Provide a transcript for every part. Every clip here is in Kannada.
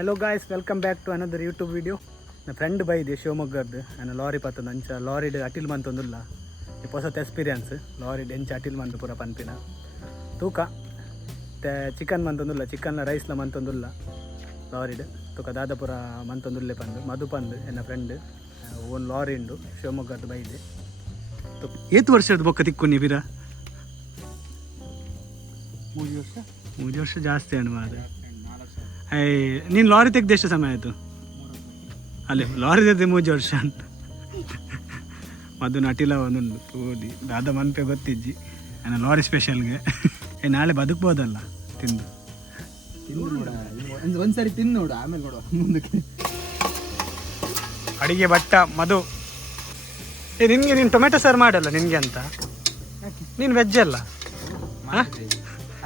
Hello guys, welcome back to another YouTube video. ನನ್ನ ಫ್ರೆಂಡ್ ಬೈದೆ ಶಿವಮೊಗ್ಗದ್ದು ನಾನು ಲಾರಿ ಪತ್ತೊಂದು ಅಂಚ ಲಾರಿಡ್ ಅಟಿಲ್ ಮಂತೊಂದುಲ್ಲ ಹೊಸತ್ ಎಕ್ಸ್ಪೀರಿಯನ್ಸ್. ಲಾರಿಡ್ ಎಂಚ ಅಟಿಲ್ ಮಂತು ಪೂರ ಪನ್ಪಿನ ತೂಕ ಚಿಕನ್ ಮಂತೊಂದುಲ್ಲ, ಚಿಕನ್ ರೈಸ್ಲ ಮಂತೊಂದುಲ್ಲ ಲಾರಿಡ್ ತೂಕ ದಾದಾಪುರ ಮಂತೊಂದುಲ್ಲೆ ಪಂದು ಮಧು ಪಂದು ಎನ್ನ ಫ್ರೆಂಡ್ ಓನ್ ಲಾರಿ ಉಂಡು ಶಿವಮೊಗ್ಗದ್ದು ಬೈದೆ. ಏತು ವರ್ಷದ ಬೊಕ್ಕ ತಿಕ್ಕೊನಿ ಬಿರ 3 ವರ್ಷ ಜಾಸ್ತಿ ಅಣ್ಣ ಮಾದ. ನೀನು ಲಾರಿ ತೆಗ್ದು ಎಷ್ಟು ಸಮಯ ಆಯಿತು? ಅಲ್ಲೇ ಲಾರಿ ತೆಗ್ದು 3 ವರ್ಷ ಅಂತ ಮದ್ದು ನಟಿಲ ಒಂದುಂಡು ಓದಿ ದಾದ ಮನ್ಪೆ ಗೊತ್ತಿಜ್ಜಿ ನಾನು ಲಾರಿ ಸ್ಪೆಷಲ್ಗೆ. ನಾಳೆ ಬದುಕ್ಬೋದಲ್ಲ ತಿಂದು ಒಂದ್ಸರಿ ತಿಂದು ನೋಡು, ಆಮೇಲೆ ನೋಡುವ ಮುಂದಕ್ಕೆ. ಅಡಿಗೆ ಭಟ್ಟ ಮಧು. ನಿನಗೆ ನೀನು ಟೊಮೆಟೊ ಸಾರು ಮಾಡಲ್ಲ ನಿನಗೆ ಅಂತ, ನೀನು ವೆಜ್ ಅಲ್ಲ?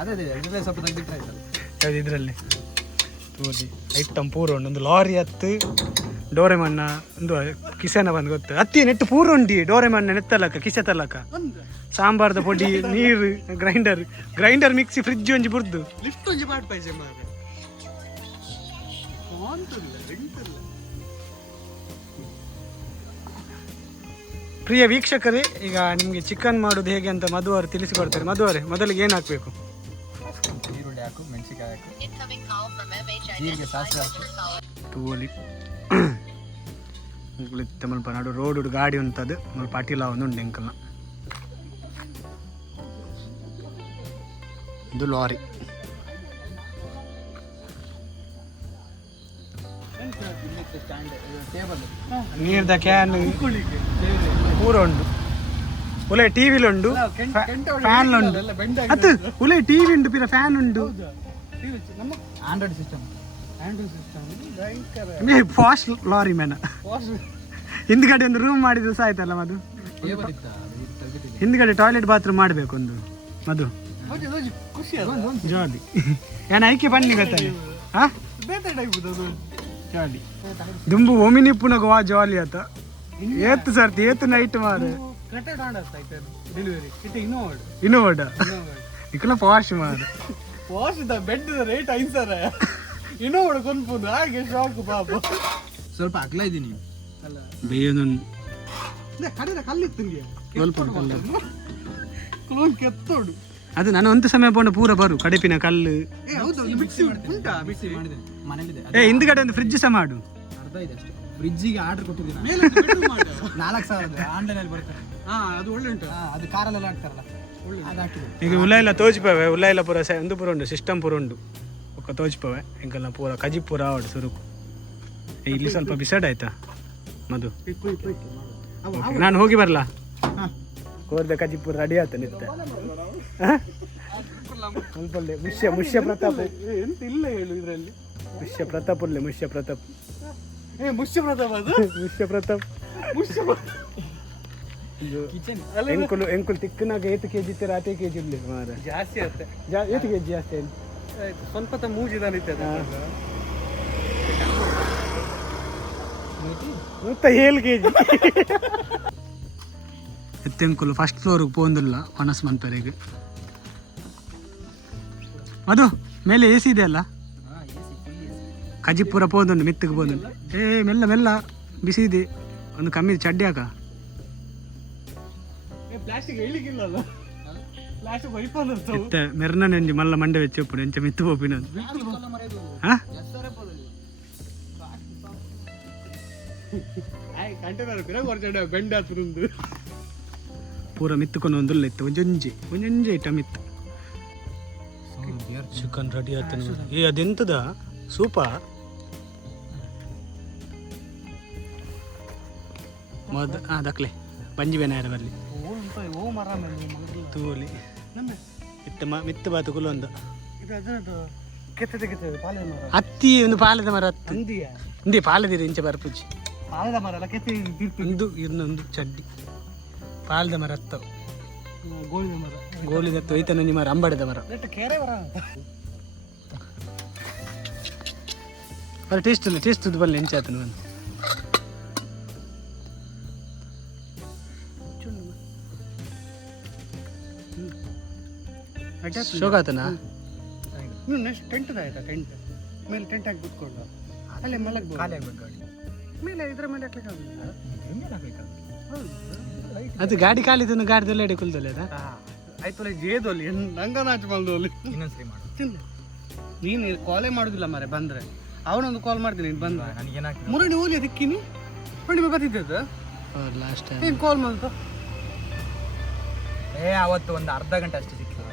ಅದೇ ಸ್ವಲ್ಪ ತೆಗ್ದಿಟ್ಟಾಯ್ತಲ್ಲ ಇದರಲ್ಲಿ ಓದಿ ಐಟಮ್ ಪೂರ ಉಂಡು. ಒಂದು ಲಾರಿ ಹತ್ತು ಡೋರೆಮಣ್ಣ ಒಂದು ಕಿಸೆನ ಬಂದು ಗೊತ್ತು ಹತ್ತಿ ನೆಟ್ಟು ಪೂರ ಉಂಡಿ ಡೋರೆಮಣ್ಣ ನೆತ್ತಲಕ್ಕ ಕಿಸೆ ತಲಕ ಸಾಂಬಾರ್ದ ಪೊಡಿ ನೀರು ಗ್ರೈಂಡರ್ ಮಿಕ್ಸಿ ಫ್ರಿಜ್ ಒಂಜಿ ಬುರ್ದು ಲಿಫ್ಟ್ ಒಂಜಿ ಮಾಡ್ಪಾಯ್ಸೆ ಮಾರೆ. ಪ್ರಿಯ ವೀಕ್ಷಕರೇ, ಈಗ ನಿಮಗೆ ಚಿಕನ್ ಮಾಡೋದು ಹೇಗೆ ಅಂತ ಮಧು ಅವರು ತಿಳಿಸಿಕೊಡ್ತಾರೆ. ಮಧು ಅವರೇ, ಮೊದಲಿಗೆ ಏನು ಹಾಕಬೇಕು? ಈರುಳ್ಳಿ ಹಾಕು, ಮೆಣಸಿಕಾಯಿ ಹಾಕು, ಜೀರಿಗೆ, ಸಾಸಿವೆ ಹಾಕು. ತೂಲಿ ಮಲ್ಪ ನಾಡು ರೋಡ್ ಗಾಡಿ ಉಂಟದು ಮಲ್ಪ ಅಟಿಲ ಒಂದು ಉಂಡು ಎಂಕಲ್ನ. ಇದು ಲಾರಿ. ನೀರ್ದ ಕ್ಯಾನ್ ಪೂರ ಉಂಡು. ಉಲೆ ಟಿವಿಲು ಉಂಡು, ಫ್ಯಾನ್ ಉಂಡು. ಅದು ಉಲೆ ಟಿವಿ ಉಂಡು, ಪಿರ ಫ್ಯಾನ್ ಉಂಡು. ಆಂಡ್ರಾಯ್ಡ್ ಸಿಸ್ಟಮ್ ಫಾಸ್ಟ್ ಲಾರಿ ಮೇನ. ಹಿಂದ್ಗಡೆ ಒಂದು ರೂಮ್ ಮಾಡಿದ್ರು ಸಹ ಆಯ್ತಲ್ಲ ಮಧು. ಹಿಂದ್ಗಡೆ ಟಾಯ್ಲೆಟ್ ಬಾತ್ರೂಮ್ ಮಾಡಬೇಕು ಒಂದು ಮಧು. ಜಾಲಿ ಏನ ಐಕೆ ಬನ್ನಿ ಗೊತ್ತಾನೆ. ಜಾಲಿ ದುಂಬು ಒಮಿನಿ ಪುನಗ ವಾ ಜಾಲಿ ಆತ ಏತ್ ಸರ್ತಿ ಏತ್ ನೈಟ್ ಮಾರು ಇನ್ನೋಡ ಇಕ್ಕಲ ಪಾಶ್ ಮಾರು ವಾಶ್ ದ ಬೆಡ್ ರೇಟ್ 5 ಸಾವಿರ ಇನ್ನೋಡ ಕೊಂಡ್ಬೋದು ಹಾಗೆ ಶಾಕ್ ಪಾಪ. ಸ್ವಲ್ಪ ಅಗ್ಲ ಇದ್ದೀನಿ ಅಲ್ಲ ಬೇಯೊಂದು ಕಡಿದ ಕಲ್ಲಿತ್ತು ಸ್ವಲ್ಪ ಕ್ಲೋನ್ ಕೆತ್ತೋಡು. ಅದು ನಾನು ಒಂದು ಸಮಯ ಪೋಂಡ ಪೂರ ಬರು ಕಡಿಪಿನ ಕಲ್ಲು. ಹಿಂದ್ಗಡೆ ಒಂದು ಫ್ರಿಜ್ ಸಹ ಮಾಡು. ಅರ್ಧ ಇದೆ ಅಷ್ಟೇ. ಫ್ರಿಜ್ಜಿಗೆ ಆರ್ಡರ್ ಕೊಟ್ಟಿದ್ದೀನಿ 4,000 ಆನ್ಲೈನಲ್ಲಿ ಬರ್ತಾರೆ. ಅದು ಒಳ್ಳೆ ಉಂಟು. ಅದು ಕಾರಲ್ಲೆಲ್ಲ ಹಾಕ್ತಾರಲ್ಲ, ಅದು ಹಾಕಿದೆ. ಈಗ ಉಲ್ಲ ಎಲ್ಲ ತೋಚಿಪವೆ, ಉಲ್ಲ ಎಲ್ಲ ಪೂರ ಒಂದು ಪೂರ ಉಂಡು, ಸಿಸ್ಟಮ್ ಪೂರ ಉಂಡು ಒಕ್ಕ ತೋಚಿಪವೆ ಎಂಕಲ್ಲ ಪೂರ ಕಜಿ ಪೂರ ಆವಡು ಸುರುಕು. ಇಲ್ಲಿ ಸ್ವಲ್ಪ ಬಿಸಾಡ್ ಆಯ್ತಾ ಮಧು? ನಾನು ಹೋಗಿ ಬರಲಾ? ಕೋರ್ದ ಕಜಿ ಪೂರ ರೆಡಿ ಆಯ್ತು ನಿತ್ತೆ. ಸ್ವಲ್ಪ ಮುಷ್ಯ ಪ್ರತಾಪ್ ಎಂತ ಇಲ್ಲ ಹೇಳು ಇದರಲ್ಲಿ. ಮುಷ್ಯ ಪ್ರತಾಪ್ ಉಳ್ಳೆ ಮುಷ್ಯ ಪ್ರತಾಪ್ ಮುಷ್ಯ ಪ್ರತಾಪ್ ಅದು ಮುಷ್ಯ ಪ್ರತಾಪ್ ಎಂಕುಲು ತಿಕ್ಕನಾಗ 8 kg ತೀರ 8 kg ಇರ್ಲಿ ಮಾರ ಜಾಸ್ತಿ ಆಗುತ್ತೆ. 8 kg ಜಾಸ್ತಿ ಸ್ವಲ್ಪ ಮೂಜಿದಾನಿತ್ತೆ ಮತ್ತೆ 7 kg ಎತ್ತೆಂಕುಲು ಫಸ್ಟ್ ಫ್ಲೋರ್ಗೆ ಪೋಂದಿಲ್ಲ ಮನಸ್ ಮನ್ಪೆರೆಗೆ. ಅದು ಮೇಲೆ ಎ ಸಿ ಇದೆ ಅಲ್ಲ, ಕಜಿಪುರ ಪೋಂದುಂಡು ಮಿತ್ತಿಗೆ ಪೋಂದುಂಡು. ಮೆಲ್ಲ ಮೆಲ್ಲ ಬಿಸಿ ಇದೆ, ಒಂದು ಕಮ್ಮಿ ಚಡ್ಡಿ ಹಾಕ. ಮೆರ್ನ ನೆಂಜಿ ಮಲ್ಲ ಮಂಡೆ ವೆಚ್ಚ ಒಪ್ಪುಡು ಎಂಚ ಮಿತ್ತು ಪೋಪಿನ ಪೂರ ಮಿತ್ತುಕೊಂಡು ಒಂದುಲ್ಲ ಇತ್ತು ಒಂಜೊಂಜಿ ಐಟಮ್ ಇತ್ತು. ಚಿಕನ್ ರೆಡಿ ಆಯ್ತು. ಅದೆಂತದ ಸೂಪ ಮೊದ ದಕ್ಲೆ ಬಂಜಿ ಬೇನಾಯರ ಬರಲಿ ತೂಲಿ ಮಿತ್ತು ಬಾತು ಕುಲೊಂದು ಹತ್ತಿ ಒಂದು ಪಾಲದ ಮರ ಹತ್ತಿ ಪಾಲದಿರಿ ಇಂಚ ಬರ್ಪುಜಿ ಒಂದು ಇನ್ನೊಂದು ಚಡ್ಡಿ ಪಾಲದ ಮರ ಹತ್ತವು ಗೋಳಿದತ್ತು ಐತ ನಂಜಿ ಮರ ಅಂಬಡದ ಮರ ಬರ ಟೇಸ್ಟ್ ಬಲ್ಲ ಎಂಚಾತ ನಾನು ಶೋಕಾತನಾ ಇನ್ನು ನೆಕ್ಸ್ಟ್ ಟೆಂಟ್ ಆಯ್ತಾ? ಟೆಂಟ್ ಮೇಲೆ ಟೆಂಟ್ ಹಾಕಿ ಬಿಟ್ಕೊಂಡು ಅಲ್ಲೇ ಮಲಗ್ಬೋದು. ಖಾಲಿ ಆಗ್ಬೇಕು ಗಾಡಿ ಮೇಲೆ ಇದ್ರ ಮೇಲೆ ಹಾಕ್ಲಿಕ್ಕೆ ಆಗುದಿಲ್ಲ. ಅದು ಗಾಡಿ ಖಾಲಿದನ್ನು ಗಾಡಿದಲ್ಲಿ ಎಡೆ ಕುಲ್ದಲ್ಲ ಅದ ಆಯ್ತು ಜೇದೋಲಿ ನಂಗನಾಚ್ ಬಂದೋಲಿ. ಇನ್ನೊಂದ್ಸರಿ ಮಾಡು. ನೀನು ಕಾಲೇ ಮಾಡುದಿಲ್ಲ ಮಾರೆ ಬಂದ್ರೆ. ಅವನೊಂದು ಕಾಲ್ ಮಾಡ್ತೀನಿ ನೀನು ಬಂದ. ನನಗೆ ಏನಾಗ್ತದೆ ಮುರಳಿ ಓಲಿ ಅದಕ್ಕಿನಿ ಬನ್ನಿ ಬರ್ತಿದ್ದದ್ದು ಲಾಸ್ಟ್ ಏನು ಕಾಲ್ ಮಾಡ್ತು. ಅವತ್ತು ಒಂದು ಅರ್ಧ ಗಂಟೆ ಅಷ್ಟೇ ಸಿಕ್ಕಿಲ್ಲ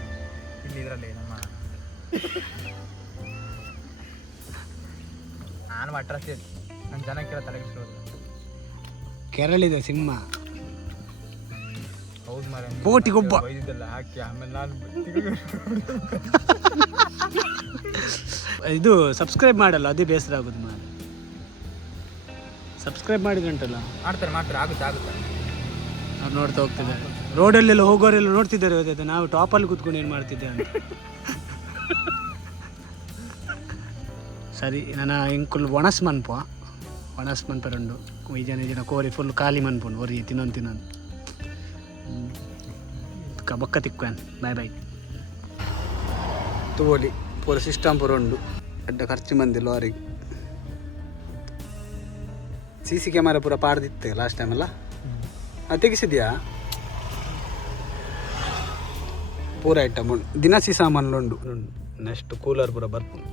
ಇಲ್ಲಿ ಇದರಲ್ಲಿ ನಮ್ಮ ನಾನು ಅಟ್ರಾಕ್ಟ್ ನನ್ನ ಜನಕ್ಕೆಲ್ಲ ತಲೆಗಿಸೋದು. ಕೆರಳಿದ ಸಿಂಹ ಹೌದು ಮಾರೆ ಕೋಟಿಗೊಬ್ಬ ಬೈದಿದ್ದೆಲ್ಲ ಹಾಕಿ ಆಮೇಲೆ ನಾನು ಇದು ಸಬ್ಸ್ಕ್ರೈಬ್ ಮಾಡಲ್ಲ ಅದೇ ಬೇಸರ ಆಗೋದು ಮಾರೆ. ಸಬ್ಸ್ಕ್ರೈಬ್ ಮಾಡಿದ್ರೆ ಉಂಟಲ್ಲ ಮಾಡ್ತಾರೆ ಆಗುತ್ತೆ ಅವ್ರು ನೋಡ್ತಾ ಹೋಗ್ತಿದ್ದಾರೆ. ರೋಡಲ್ಲೆಲ್ಲ ಹೋಗೋರೆಲ್ಲ ನೋಡ್ತಿದ್ದಾರೆ ಅದು ನಾವು ಟಾಪಲ್ಲಿ ಕೂತ್ಕೊಂಡು ಏನು ಮಾಡ್ತಿದ್ದೆ ಅಂತ. ಸರಿ ನನ್ನ ಇಂಕುಲ್ ಒಣಸ್ ಮನ್ಪರಂಡು ಈಜನ ಕೋರಿ ಫುಲ್ ಖಾಲಿ ಮನ್ಪುಂಡು ಒರಿ ತಿನ್ನೊಂದು ಬೊಕ್ಕ ತಿಕ್ಕಾನ್ ಬಾಯ್ ತೋಲಿ ಪೂರ ಸಿಸ್ಟಮ್ ಪೂರ ಉಂಡು ಅಡ್ಡ ಖರ್ಚು ಮಂದಿ ಲಾರಿಗೆ. CC ಕ್ಯಾಮರಾ ಪೂರ ಪಾಡ್ದಿತ್ತೆ ಲಾಸ್ಟ್ ಟೈಮ್ ಅಲ್ಲ ತೆಗಿಸಿದ್ಯಾ ಪೂರ ಐಟಮ್ ಉಂಡು ದಿನಸಿ ಸಾಮಾನು ಉಂಡು. ನೆಕ್ಸ್ಟ್ ಕೂಲರ್ ಪೂರ ಬರ್ಪುಂಡು.